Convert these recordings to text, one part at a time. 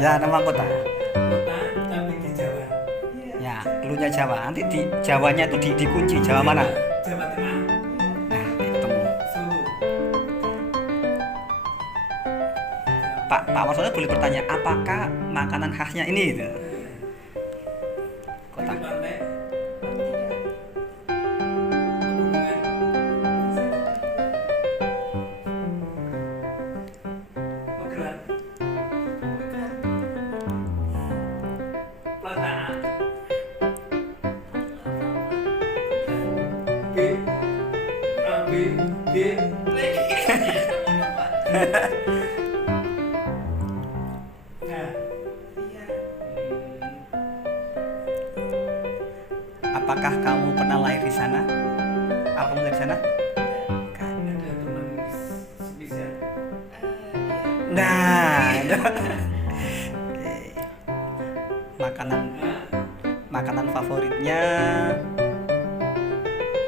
Ya, nama kota. Kota tapi di Jawa. Ya, dulunya Jawa. Nanti di Jawanya itu dikunci. Jawa mana? Jawa Tengah. Nah, ketemu. Solo. Pak Warsono boleh bertanya, apakah makanan khasnya ini? Gitu. Kota. Di pantai. Pegunungan. Magelang. Pelatahan. B. A B D. Nah. Apakah kamu pernah lahir di sana? Apa kamu dari sana? Bukan. Ada teman bisa. Nah, oke. Makanan Nah. makanan favoritnya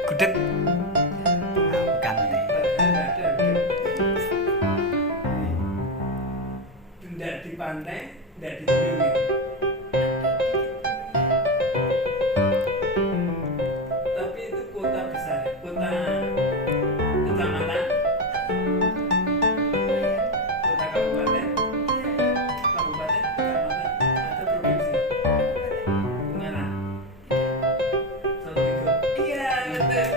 gudeg. Nah, bukan nih. Tidak di pantai, tidak di gunung. Tapi itu kota besar, kota kecamatan, kota kabupaten, kabupaten, kecamatan, atau provinsi. Ungaran, Salatiga. Iya betul.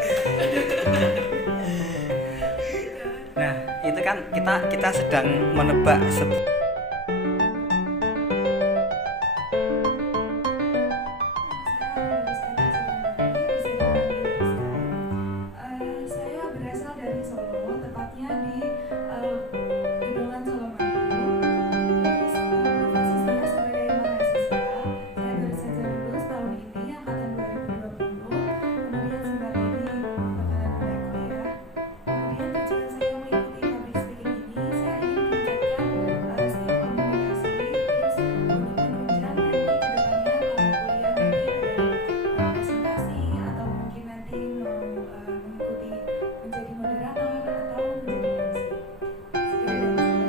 Nah, itu kan kita sedang menebak sebuah Saya berasal dari Solo, tepatnya di Gedongan Solomangu. Terus profesi saya sebagai mahasiswa, saya baru saja lulus tahun ini angkatan 2020. Kemudian sebentar lagi bakalan mulai kuliah. Kemudian tujuan saya mengikuti public speaking ini, saya ingin meningkatkan skill komunikasi. Terus untuk menunjang nanti ke depannya kalau kuliah nanti ada presentasi atau mungkin nanti mau mengikuti menjadi moderator atau menjadi MC. Sekian dari saya.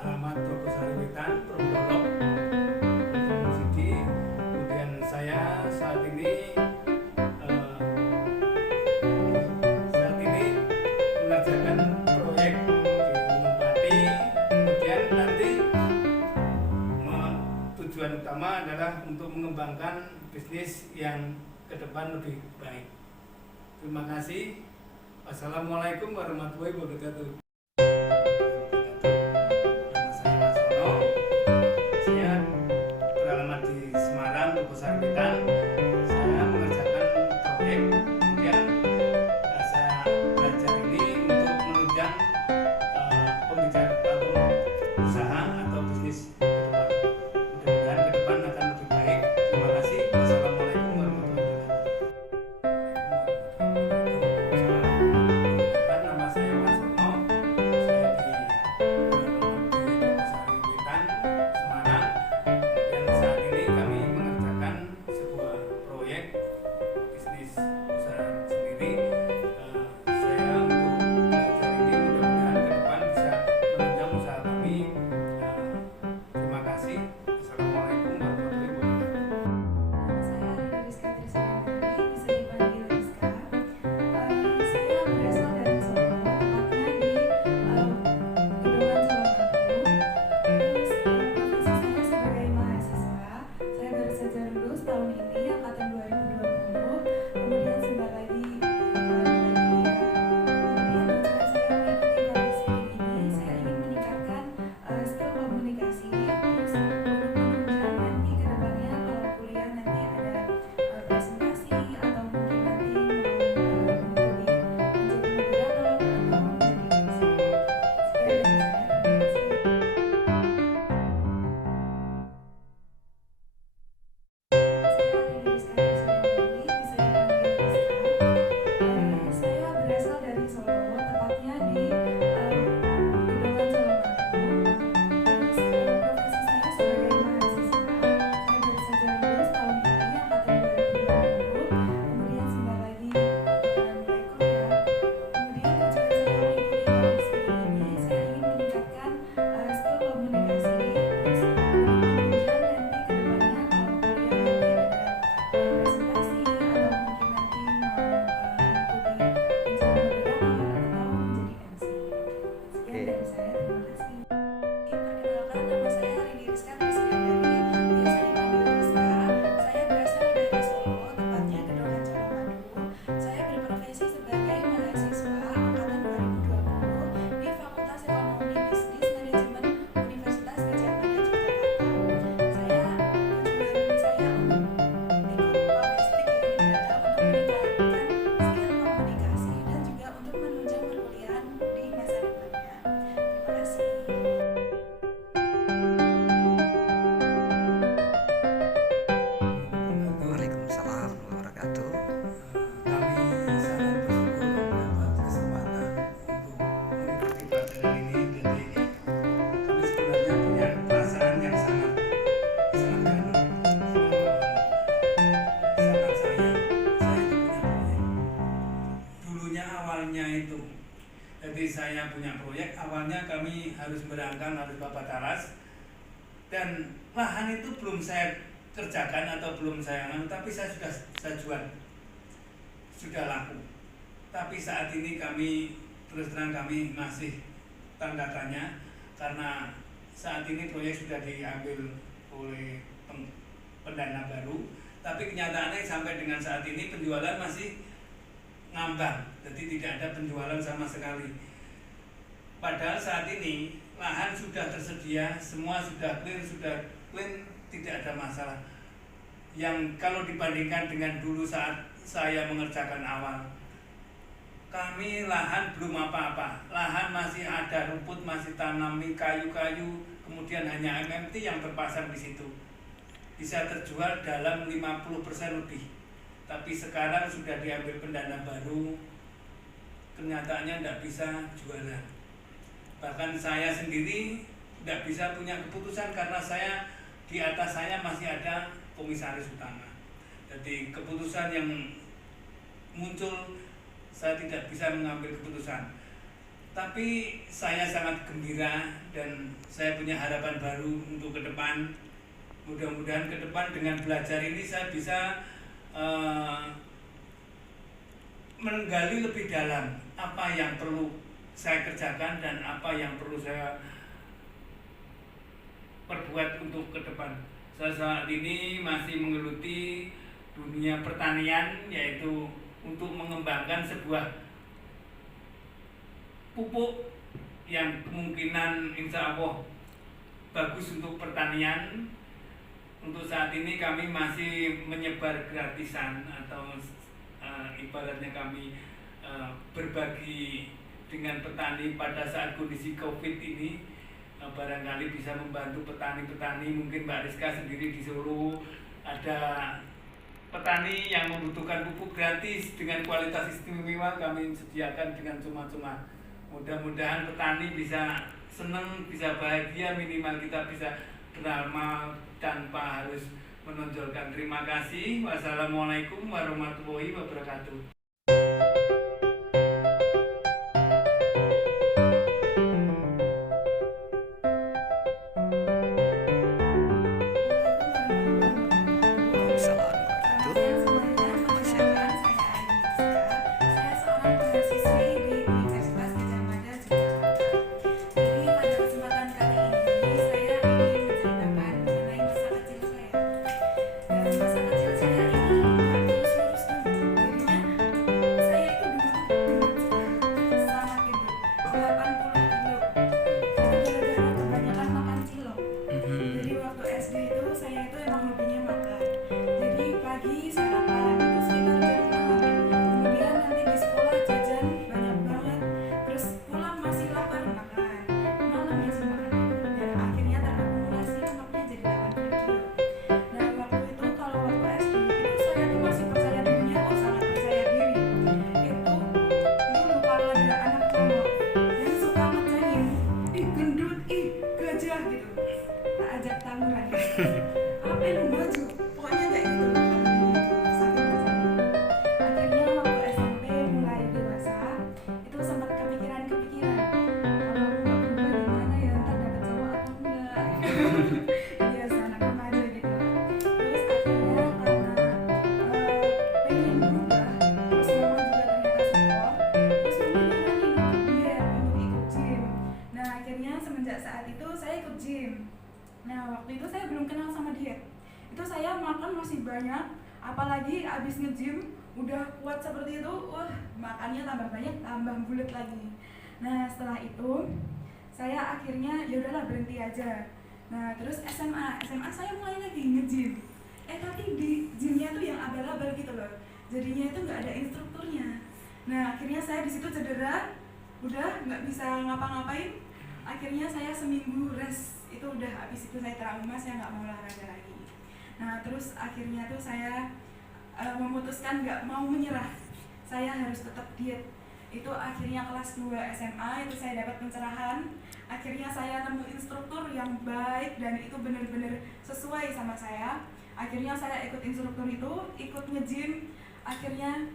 Alamat Proposal Wetan, Promolog, Gunung Sidi. Kemudian saya saat ini mengerjakan proyek di Gunung Pati. Kemudian nanti tujuan utama adalah untuk mengembangkan bisnis yang ke depan lebih baik. Terima kasih. Wassalamualaikum warahmatullahi wabarakatuh. Nama saya Mas Ono. Saya beralamat di Semarang, Tugu Wetan. Saya mengerjakan proyek. Kemudian saya belajar ini untuk menunjang pembicara atau usaha atau bisnis ke depan. Mudah-mudahan ke depan akan lebih baik. Terima kasih. Wassalamualaikum warahmatullahi wabarakatuh. Nama saya Mas Ono. Jadi saya punya proyek, awalnya kami harus berangkat harus babat talas, dan lahan itu belum saya kerjakan atau belum saya tapi saya jual, sudah laku. Tapi saat ini kami terus terang kami masih tanda tanya, karena saat ini proyek sudah diambil oleh pendana baru, tapi kenyataannya sampai dengan saat ini penjualan masih ngambang, jadi tidak ada penjualan sama sekali. Padahal saat ini lahan sudah tersedia, semua sudah clean, tidak ada masalah. Yang kalau dibandingkan dengan dulu saat saya mengerjakan awal, kami lahan belum apa-apa, lahan masih ada rumput, masih tanami kayu-kayu, kemudian hanya MMT yang terpasang di situ. Bisa terjual dalam 50% lebih. Tapi sekarang sudah diambil pendana baru, kenyataannya tidak bisa jualan. Bahkan saya sendiri tidak bisa punya keputusan karena di atas saya masih ada komisaris utama. Jadi keputusan yang muncul saya tidak bisa mengambil keputusan. Tapi saya sangat gembira dan saya punya harapan baru untuk ke depan. Mudah-mudahan ke depan dengan belajar ini saya bisa menggali lebih dalam apa yang perlu saya kerjakan dan apa yang perlu saya perbuat untuk ke depan. Saya saat ini masih menggeluti dunia pertanian, yaitu untuk mengembangkan sebuah pupuk yang kemungkinan insya Allah bagus untuk pertanian. Untuk saat ini kami masih menyebar gratisan atau ibaratnya kami berbagi dengan petani pada saat kondisi COVID ini. Barangkali bisa membantu petani-petani. Mungkin Mbak Rizka sendiri di Solo ada petani yang membutuhkan pupuk gratis dengan kualitas istimewa, kami sediakan dengan cuma-cuma. Mudah-mudahan petani bisa senang, bisa bahagia, minimal kita bisa beramal tanpa harus menonjolkan. Terima kasih. Wassalamualaikum warahmatullahi wabarakatuh. Apalagi abis nge-gym udah kuat seperti itu, makannya tambah banyak, tambah bulat lagi. Nah setelah itu saya akhirnya ya udahlah berhenti aja. Nah terus SMA saya mulai lagi nge-gym. Tapi di gymnya tuh yang abal-abal gitu loh, jadinya itu nggak ada instrukturnya. Nah akhirnya saya di situ cedera, udah nggak bisa ngapa-ngapain. Akhirnya saya seminggu rest, itu udah habis itu saya trauma, saya nggak mau olahraga lagi. Nah terus akhirnya tuh saya memutuskan nggak mau menyerah, saya harus tetap diet. Itu akhirnya kelas 2 SMA itu saya dapat pencerahan. Akhirnya saya nemu instruktur yang baik dan itu benar-benar sesuai sama saya. Akhirnya saya ikut instruktur itu, ikut nge-gym. Akhirnya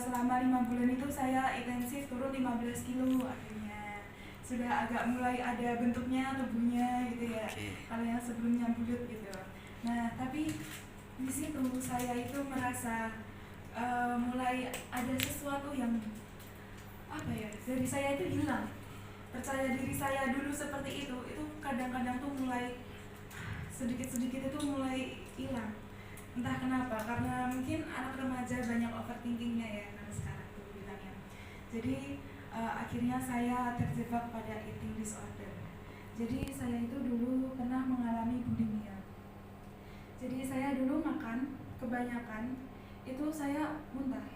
selama 5 bulan itu saya intensif turun 15 kilo akhirnya. Sudah agak mulai ada bentuknya tubuhnya gitu ya. Kalau yang sebelumnya bulat gitu. Nah, tapi di situ saya itu merasa mulai ada sesuatu yang apa ya, dari saya itu hilang. Percaya diri saya dulu seperti itu kadang-kadang tuh mulai sedikit-sedikit itu mulai hilang. Entah kenapa, karena mungkin anak remaja banyak overthinkingnya ya kalau sekarang tuh bilangnya. Jadi akhirnya saya terjebak pada eating disorder. Jadi saya itu dulu pernah mengalami bulimia. Jadi saya dulu makan kebanyakan itu saya muntah.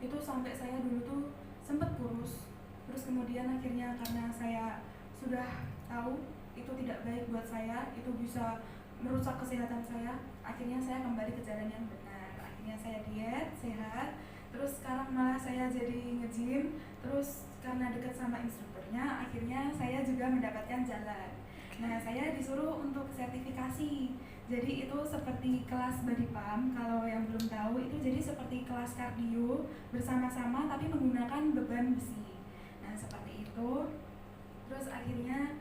Itu sampai saya dulu tuh sempat kurus. Terus kemudian akhirnya karena saya sudah tahu itu tidak baik buat saya, itu bisa merusak kesehatan saya, akhirnya saya kembali ke jalan yang benar. Akhirnya saya diet, sehat. Terus sekarang malah saya jadi nge-gym. Terus karena dekat sama instrukturnya, akhirnya saya juga mendapatkan jalan. Nah, saya disuruh untuk sertifikasi. Jadi itu seperti kelas body pump. Kalau yang belum tahu, itu jadi seperti kelas kardio bersama-sama tapi menggunakan beban besi. Nah, seperti itu. Terus akhirnya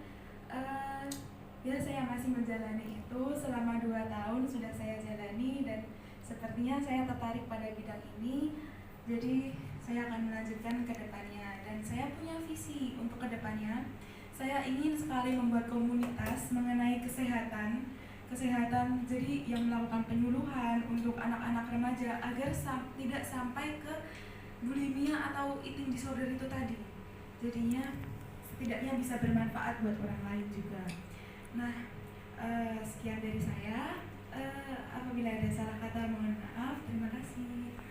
ya saya masih menjalani itu selama 2 tahun sudah saya jalani, dan sepertinya saya tertarik pada bidang ini. Jadi saya akan melanjutkan ke depannya, dan saya punya visi untuk ke depannya. Saya ingin sekali membuat komunitas mengenai kesehatan, jadi yang melakukan penyuluhan untuk anak-anak remaja agar tidak sampai ke bulimia atau eating disorder itu tadi. Jadinya setidaknya bisa bermanfaat buat orang lain juga. Nah, sekian dari saya. Apabila ada salah kata mohon maaf. Terima kasih.